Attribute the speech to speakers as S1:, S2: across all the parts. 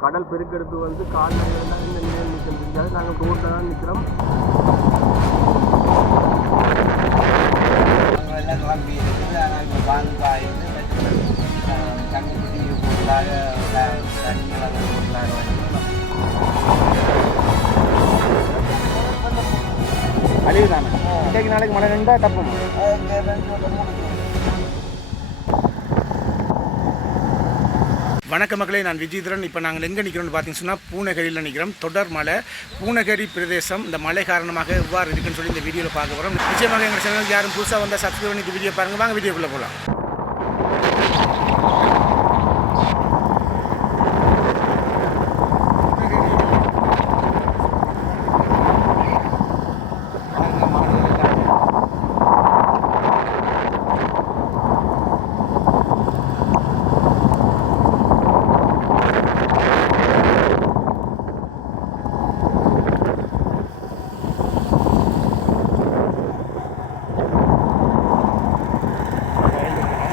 S1: கடல் பெருக்கெடுத்து வந்து கால்நடைகள்லாம் இந்த நிலையில் நிற்க முடியாது நாங்கள் ரோட்டில் தான் நிற்கிறோம்
S2: எல்லாம் கிளம்பி இருக்குது ஆனால் இப்போ பாதுகா இருந்து தண்ணி குடி கூடுதலாக தண்ணிகளை கூடுதலாக
S1: அழிவு தானே இன்றைக்கு நாளைக்கு மழை நின்றா தப்புமா வணக்க மக்களே நான் விஜயதரன் இப்போ நாங்கள் எங்கே நிற்கிறோம்னு பார்த்தீங்கன்னா பூனகரியில் பூனகிரியில் நிற்கிறோம் தொடர் மலை பூனகிரி பிரதேசம் இந்த மலை காரணமாக எவ்வாறு இருக்குன்னு சொல்லி இந்த வீடியோவில் பார்க்க போகிறோம் நிச்சயமாக எங்கள் சேனல் யாரும் புதுசாக வந்தால் சப்ஸ்கிரைப் பண்ணி இந்த வீடியோ பாருங்கள் வாங்க வீடியோக்குள்ளே போகலாம்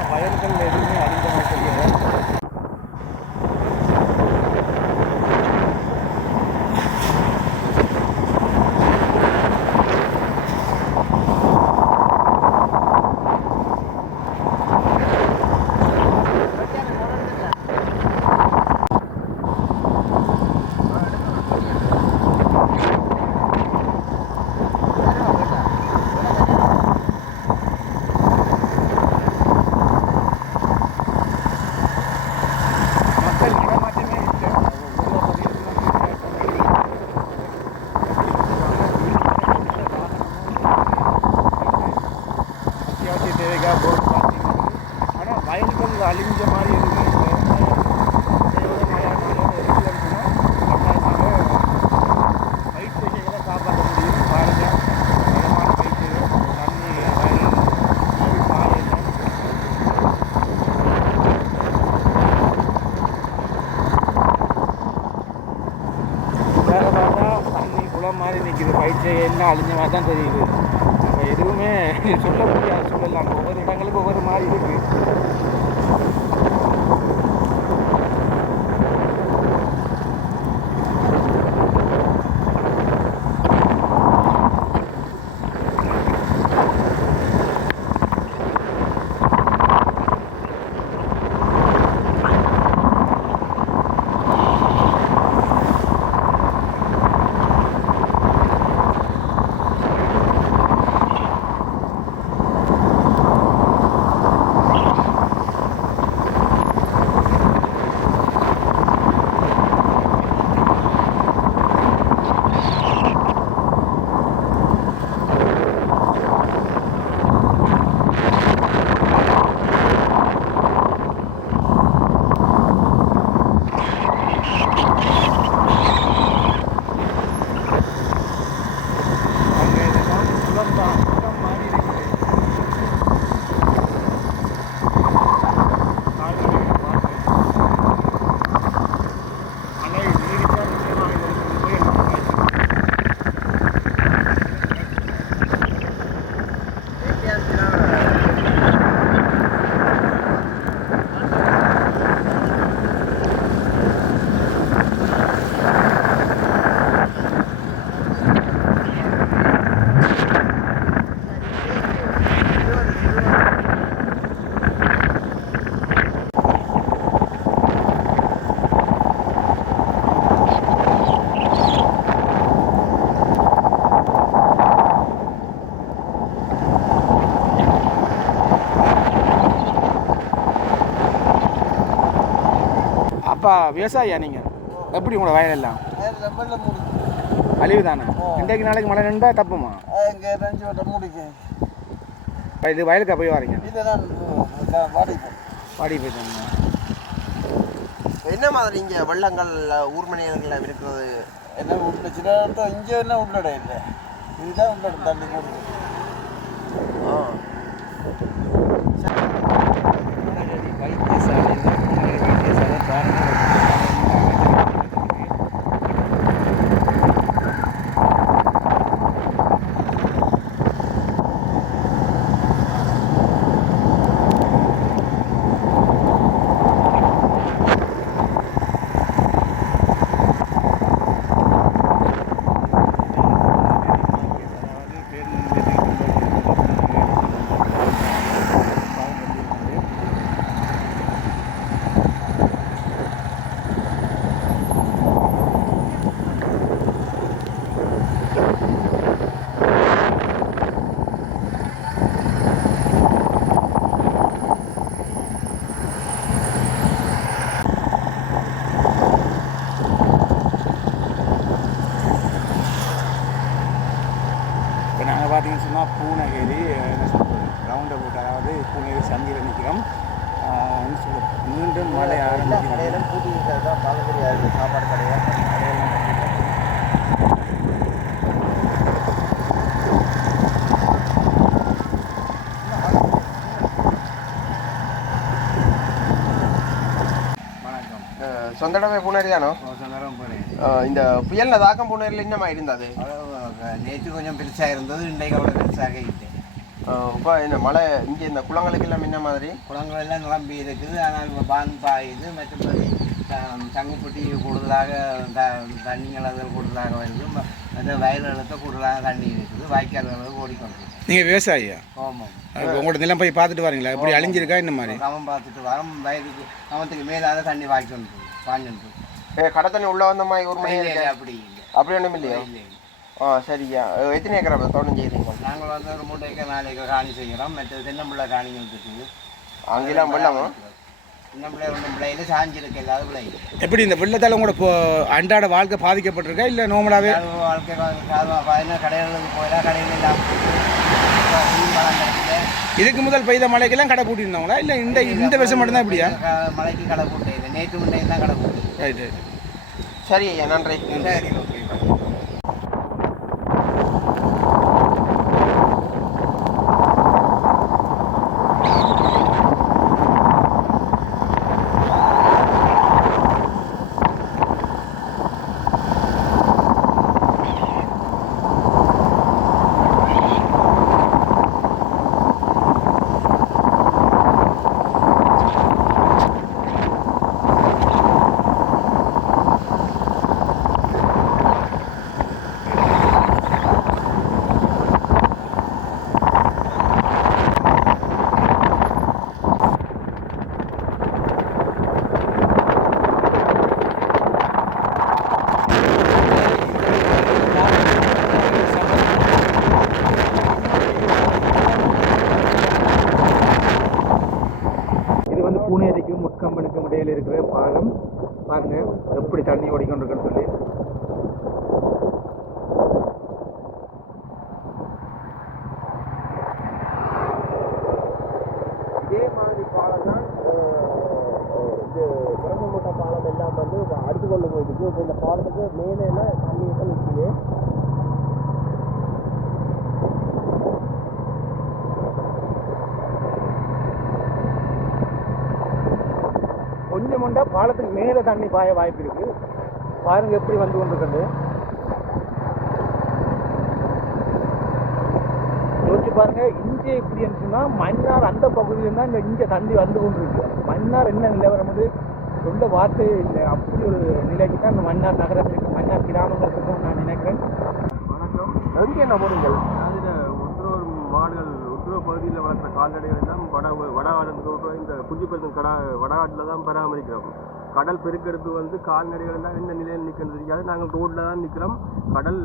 S1: வயல்கள் எதுவுமே அழிந்த மாதிரி மக்கள் இடமாற்றமே இல்லை அத்தியாவசிய தேவைக்காக போர்டு பார்த்தீங்கன்னா ஆனால் வயல்கள் அழிஞ்ச மாதிரி எதுவுமே இல்லை தேவையான மழைனால இருக்குதுன்னா கட்டாயமாக பயிர் செய்கைகளை காப்பாற்ற முடியும் பாருங்க வளமான பயிர் செய்கிறோம் தண்ணி வயல் நீர் சாலை எல்லாம் வேற பார்த்தா தண்ணி குளம் மாதிரி எல்லாம் அழிஞ்ச மாதிரி தான் தெரியுது. நம்ம எதுவுமே சொல்ல முடியாது சொல்லலாம் ஒவ்வொரு இடங்களுக்கும் ஒவ்வொரு மாதிரி இருக்குது அங்கே இதெல்லாம் குளம் தான் குளம் மாதிரி இருக்குது கால்நடைகளை பார்த்து மழை நீடித்தா நிச்சயமாக இதற்கு உபயோகம் கிடைக்கும். அப்பா விவசாயியா நீங்கள் எப்படி உங்களோட வயலெல்லாம்? அழிவு தானே இன்றைக்கு நாளைக்கு மழை நின்றா தப்புமா?
S2: இங்கே
S1: இது வயலுக்கா போய் வரீங்க? பாடி போயிட்டாங்க.
S3: என்ன மாதிரி இங்கே வெள்ளங்கள் ஊர்மனைகளில் இருக்கிறது?
S2: என்ன இடத்துல இங்கே என்ன உள்ளட இல்லை. இதுதான் உள்ளட தண்ணி போடுது
S3: ஆ
S1: வைத்தியசாலை வைத்தியசாலை பாருங்க என்னன்னு சொன்னால் பூனகிரி என்ன சொல்றது ரவுண்டை பூனகிரி சந்தியில் நிற்கிறோம் மீண்டும் மழை ஆரம்பிக்கிறது
S3: கடையெல்லாம் பூட்டி இருக்கிறது தான் பார்க்க முடியாது சாப்பாடு கடையை.
S1: கடையெல்லாம் கட்டிட்டாங்க.
S2: வணக்கம்
S3: அஹ், சொந்த இடமே பூனேரி. தானோ
S2: கொஞ்ச நேரம் போனேன்
S3: அஹ், இந்த புயல்ல தாக்கம் பூனேரியில் என்னமா இருந்தது
S2: நேற்று கொஞ்சம் பெருசாக இருந்தது இன்றைக்கு அவ்வளோ பெருசாக இல்லை.
S3: இப்போ என்ன மழை இங்கே இந்த குளங்களுக்கு எல்லாம் என்ன மாதிரி?
S2: குளங்கள் எல்லாம் நிரம்பி இருக்குது. ஆனால் இப்போ பான் பாயுது. மற்றபடி த- சங்குப்பட்டி கூடுதலாக த தண்ணிகள் அதில் கூடுதலாக வருது. மற்ற வயல்களுக்கு கூடுதலாக தண்ணி இருக்குது. வாய்க்கால்களுக்கு ஓடிக்கொண்டு
S1: நீங்கள் விவசாயியா? இப்போ உங்களோட நிலம் போய் பார்த்துட்டு வரீங்களா? எப்படி அழிஞ்சிருக்கா இந்த மாதிரி?
S2: கமம் பார்த்துட்டு வரோம். வயலுக்கு கமத்துக்கு மேலாக தண்ணி வாய்க்கொண்டு பாஞ்சுண்டு
S3: ஏ, கடை தண்ணி உள்ள வந்த மாதிரி ஒரு மணி
S2: அப்படி இல்லை.
S3: அப்படி ஒன்றும் இல்லையா?
S2: இல்லை இல்லை.
S3: ஆ சரியா. எத்தனை ஏக்கர் தோட்டம் செய்கிறீங்க
S2: நாங்கள் வந்து ஒரு நாலு ஏக்கர் காணி செய்கிறோம் மற்றது தென்னம்பிள்ளை காணிகள் இருக்குது
S3: அங்கெல்லாம் வெள்ளமா?
S2: தென்னம்பிள்ளை ரெண்டு பிள்ளையில சாஞ்சிருக்கு எல்லா பிள்ளைங்க
S1: எப்படி இந்த வெள்ளத்தால் உங்களோட இப்போ அன்றாட வாழ்க்கை பாதிக்கப்பட்டிருக்கா இல்லை நார்மலாகவே
S2: சாதாரண வாழ்க்கை பார்த்தீங்கன்னா கடைகளுக்கு போயிடா கடைகள் எல்லாம்.
S1: இதுக்கு முதல் பெய்த மழைக்கெல்லாம் கடை பூட்டியிருந்தாங்களா? இல்லை இந்த இந்த வருஷம் மட்டும்தான் இப்படியா?
S2: மழைக்கு கடை போட்டு நேற்று முன்னைக்கு தான் கடை போட்டு
S1: ரைட்
S3: சரி ஐயா நன்றி.
S2: சரி ஓகே.
S1: பாருங்க. எப்படி தண்ணி ஓடிக்கொண்டிருக்குன்னு சொல்லி
S3: இதே மாதிரி பாலம் தான் இது பிரம்மமுட்ட பாலம் எல்லாம் வந்து அடித்து கொண்டு போயிட்டு இப்போ இந்த பாலத்துக்கு மேலே தண்ணி தான் நிற்கிது
S1: உண்டா பாலத்துக்கு மேலே தண்ணி பாய வாய்ப்பு இருக்கு. பாருங்க எப்படி வந்து கொண்டிருக்குது. யோசிச்சு பாருங்க இங்கே எப்படி இருந்துச்சுன்னா மன்னார் அந்த பகுதியில் தான் இந்த இங்கே தண்ணி வந்து கொண்டிருக்கு. மன்னார் என்ன நிலவரம் வந்து சொல்ல வார்த்தையே இல்லை. அப்படி ஒரு நிலைக்கு தான் இந்த மன்னார் நகரம் இருக்கு. மன்னார் கிராமங்கள் இருக்குன்னு நான் நினைக்கிறேன்.
S4: வணக்கம்.
S3: எங்கே என்ன போறீங்கள்
S4: அதில் ஒன்றோர் மாடுகள் பகுதியில் வளர்த்த கால்நடைகள் எல்லாம் வட வடவாடு இந்த குஞ்சுப்பருத்தம் கடா வடகாட்டில் தான் பராமரிக்கிறோம். கடல் பெருக்கெடுத்து வந்து கால்நடைகள் எல்லாம் என்ன நிலையில் நிற்கிறது தெரியாது. நாங்கள் ரோட்டில் தான் நிற்கிறோம். கடல்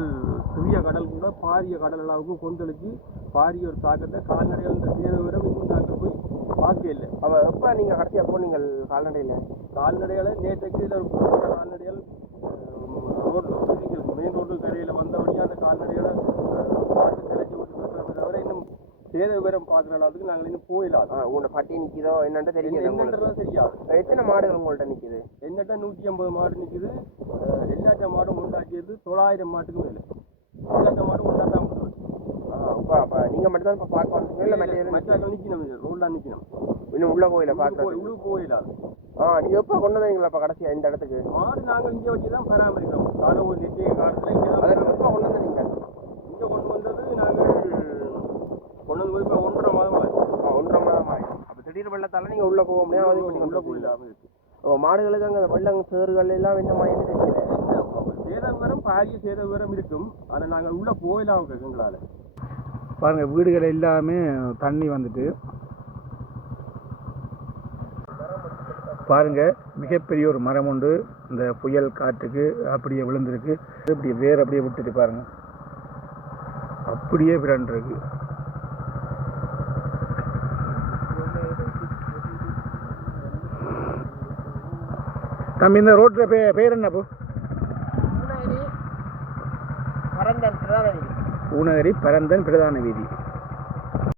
S4: சிறிய கடல் கூட பாரிய கடல் அளவுக்கு கொந்தளிச்சு பாரிய ஒரு தாக்கத்தை கால்நடைகள் இந்த சேர விவரம் இன்னும் நாங்கள் போய் பார்க்க இல்லை.
S3: அவ எப்போ நீங்கள் கடைசியாக போனீங்கள் கால்நடையில்?
S4: கால்நடைகளை நேற்றைக்கு இதில் கால்நடைகள் ரோட்டில் மெயின் ரோட்டு கரையில் வந்தபடியே அந்த கால்நடைகளை சேத விவரம் பார்க்குற அளவுக்கு நாங்கள் இன்னும் போயிடாது
S3: உங்களோட பட்டி நிற்கிதோ தெரியல உங்களுக்கு.
S4: என்னன்றது தெரியாது.
S3: எத்தனை மாடுகள் உங்கள்கிட்ட நிற்கிது
S4: என்னட்ட நூற்றி ஐம்பது மாடு நிற்குது அஹ், எல்லாட்ட மாடும் உண்டாக்கியது தொள்ளாயிரம் மாட்டுக்கு மேலே. எல்லாட்ட மாடும் உண்டா தான்
S3: இப்போ அப்போ நீங்கள் மட்டும் தான் இப்போ பார்க்க வந்தீங்க இல்லை மற்ற
S4: மற்றாக்கள் நிற்கணும்
S3: இன்னும் உள்ள கோயிலை பார்க்க
S4: போய் உள்ளுக்கு போயிடாது
S3: ஆ நீங்கள் எப்போ கொண்டு வந்தீங்களா இப்போ கடைசியாக இந்த இடத்துக்கு?
S4: மாடு நாங்கள் இங்கே வச்சு தான் பராமரிக்கிறோம். காலை ஒரு நெட்டிய காலத்தில் இங்கே தான்.
S3: எப்போ கொண்டு வந்தீங்க
S4: இங்கே கொண்டு வந்தது நாங்கள் கொண்டு வந்து இப்போ ஒன்றரை மாதம் ஆகுது
S3: ஆ ஒன்றரை மாதம் ஆயிடும். அப்போ திடீர் வெள்ளத்தால் நீங்கள் உள்ளே போக முடியாது அவதி பண்ணி
S4: உள்ள
S3: போயிடலாம் ஓ மாடுகளுக்கு அங்கே வெள்ளம் சேறுகள் எல்லாம் என்ன மாதிரி தெரியல
S4: சேத விவரம் பாரிய சேத விவரம் இருக்கும். ஆனால் நாங்கள் உள்ள போயிடலாம் எங்களால்.
S1: பாருங்க வீடுகள் எல்லாமே தண்ணி வந்துட்டு. பாருங்க மிகப்பெரிய ஒரு மரம் உண்டு. இந்த புயல் காற்றுக்கு அப்படியே விழுந்திருக்கு. அப்படியே வேர் அப்படியே விட்டுட்டு பாருங்க. அப்படியே விரண்டிருக்கு. தம்பி இந்த ரோட்டில் பே பேர் என்ன போ
S3: பரந்தன் திருநாவணி
S1: பூநகரி பரந்தன் பிரதான வீதி.